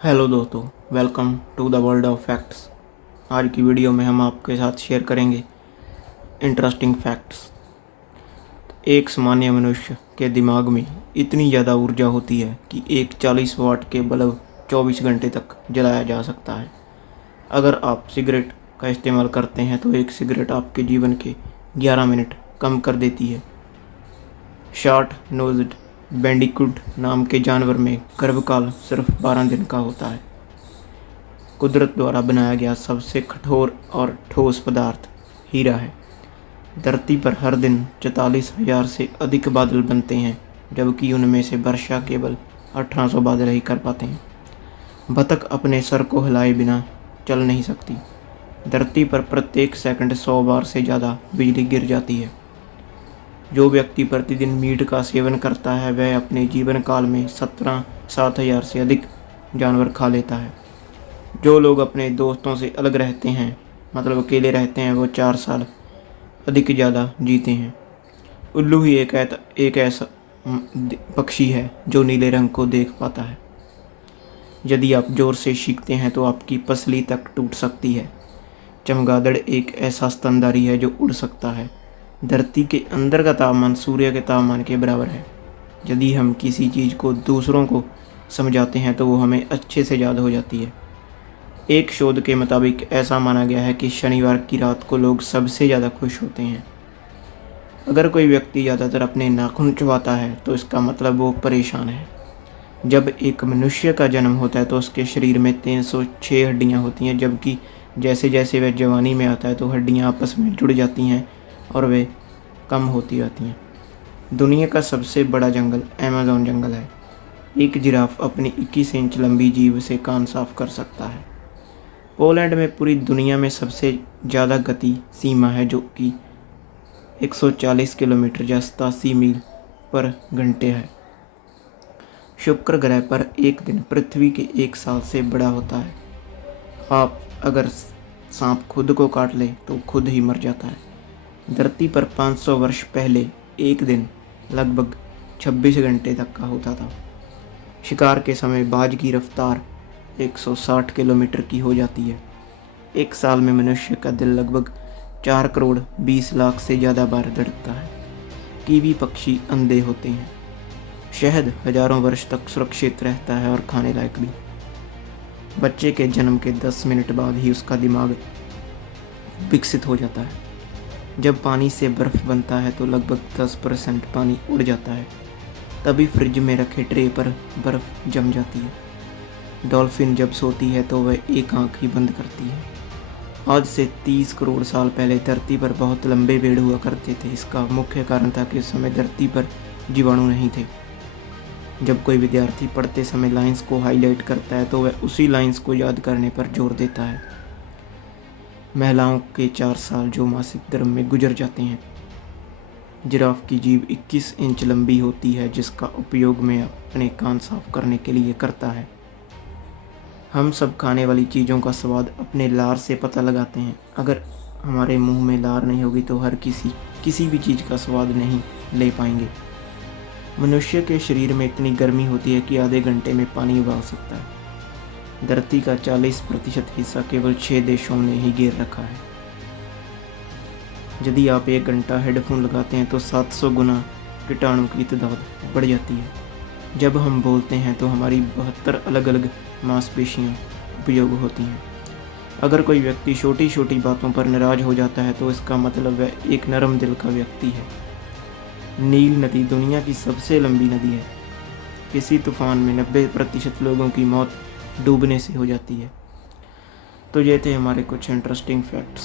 Hello दोस्तों, welcome to the world of facts. आज की वीडियो में हम आपके साथ शेयर करेंगे इंटरेस्टिंग फैक्ट्स। एक सामान्य मनुष्य के दिमाग में इतनी ज़्यादा ऊर्जा होती है कि एक 40 वाट के बल्ब 24 घंटे तक जलाया जा सकता है। अगर आप सिगरेट का इस्तेमाल करते हैं तो एक सिगरेट आपके जीवन के 11 मिनट कम कर देती है। शॉर्ट नोज्ड बैंडिकूट नाम के जानवर में गर्भकाल सिर्फ 12 दिन का होता है। कुदरत द्वारा बनाया गया सबसे कठोर और ठोस पदार्थ हीरा है। धरती पर हर दिन 44,000 से अधिक बादल बनते हैं, जबकि उनमें से वर्षा केवल 1800 बादल ही कर पाते हैं। बतख अपने सर को हिलाए बिना चल नहीं सकती। धरती पर प्रत्येक सेकंड 100 बार से ज़्यादा बिजली गिर जाती है। जो व्यक्ति प्रतिदिन मीट का सेवन करता है वह अपने जीवन काल में 7,000 से अधिक जानवर खा लेता है। जो लोग अपने दोस्तों से अलग रहते हैं, मतलब अकेले रहते हैं, वो 4 साल अधिक ज़्यादा जीते हैं। उल्लू ही एक ऐसा पक्षी है जो नीले रंग को देख पाता है। यदि आप जोर से चीखते हैं तो आपकी पसली तक टूट सकती है। चमगादड़ एक ऐसा स्तनधारी है जो उड़ सकता है। धरती के अंदर का तापमान सूर्य के तापमान के बराबर है। यदि हम किसी चीज़ को दूसरों को समझाते हैं तो वो हमें अच्छे से याद हो जाती है। एक शोध के मुताबिक ऐसा माना गया है कि शनिवार की रात को लोग सबसे ज़्यादा खुश होते हैं। अगर कोई व्यक्ति ज़्यादातर अपने नाखून चबाता है तो इसका मतलब वो परेशान है। जब एक मनुष्य का जन्म होता है तो उसके शरीर में 306 हड्डियाँ होती हैं, जबकि जैसे जैसे वह जवानी में आता है तो हड्डियाँ आपस में जुड़ जाती हैं और वे कम होती जाती हैं। दुनिया का सबसे बड़ा जंगल अमेज़न जंगल है। एक जिराफ अपनी 21 इंच लंबी जीभ से कान साफ कर सकता है। पोलैंड में पूरी दुनिया में सबसे ज़्यादा गति सीमा है, जो कि 140 किलोमीटर या 87 मील पर घंटे है। शुक्र ग्रह पर एक दिन पृथ्वी के 1 साल से बड़ा होता है। आप अगर सांप खुद को काट ले तो खुद ही मर जाता है। धरती पर 500 वर्ष पहले एक दिन लगभग 26 घंटे तक का होता था। शिकार के समय बाज की रफ्तार 160 किलोमीटर की हो जाती है। एक साल में मनुष्य का दिल लगभग 4 करोड़ 20 लाख से ज़्यादा बार धड़कता है। कीवी पक्षी अंधे होते हैं। शहद हजारों वर्ष तक सुरक्षित रहता है और खाने लायक भी। बच्चे के जन्म के 10 मिनट बाद ही उसका दिमाग विकसित हो जाता है। जब पानी से बर्फ़ बनता है तो लगभग 10% पानी उड़ जाता है, तभी फ्रिज में रखे ट्रे पर बर्फ़ जम जाती है। डॉल्फिन जब सोती है तो वह एक आंख ही बंद करती है। आज से 30 करोड़ साल पहले धरती पर बहुत लंबे पेड़ हुआ करते थे। इसका मुख्य कारण था कि उस समय धरती पर जीवाणु नहीं थे। जब कोई विद्यार्थी पढ़ते समय लाइंस को हाईलाइट करता है तो वह उसी लाइंस को याद करने पर जोर देता है। महिलाओं के 4 साल जो मासिक धर्म में गुजर जाते हैं। जिराफ की जीभ 21 इंच लंबी होती है, जिसका उपयोग में अपने कान साफ करने के लिए करता है। हम सब खाने वाली चीज़ों का स्वाद अपने लार से पता लगाते हैं। अगर हमारे मुंह में लार नहीं होगी तो हर किसी भी चीज़ का स्वाद नहीं ले पाएंगे। मनुष्य के शरीर में इतनी गर्मी होती है कि आधे घंटे में पानी उबाल सकता है। धरती का 40% हिस्सा केवल 6 देशों ने ही घेर रखा है। यदि आप 1 घंटा हेडफोन लगाते हैं तो 700 गुना कीटाणु की तादाद बढ़ जाती है। जब हम बोलते हैं तो हमारी 72 अलग अलग मांसपेशियां उपयोग होती हैं। अगर कोई व्यक्ति छोटी छोटी बातों पर नाराज हो जाता है तो इसका मतलब वह एक नरम दिल का व्यक्ति है। नील नदी दुनिया की सबसे लंबी नदी है। किसी तूफान में 90% लोगों की मौत डूबने से हो जाती है। तो ये थे हमारे कुछ इंटरेस्टिंग फैक्ट्स।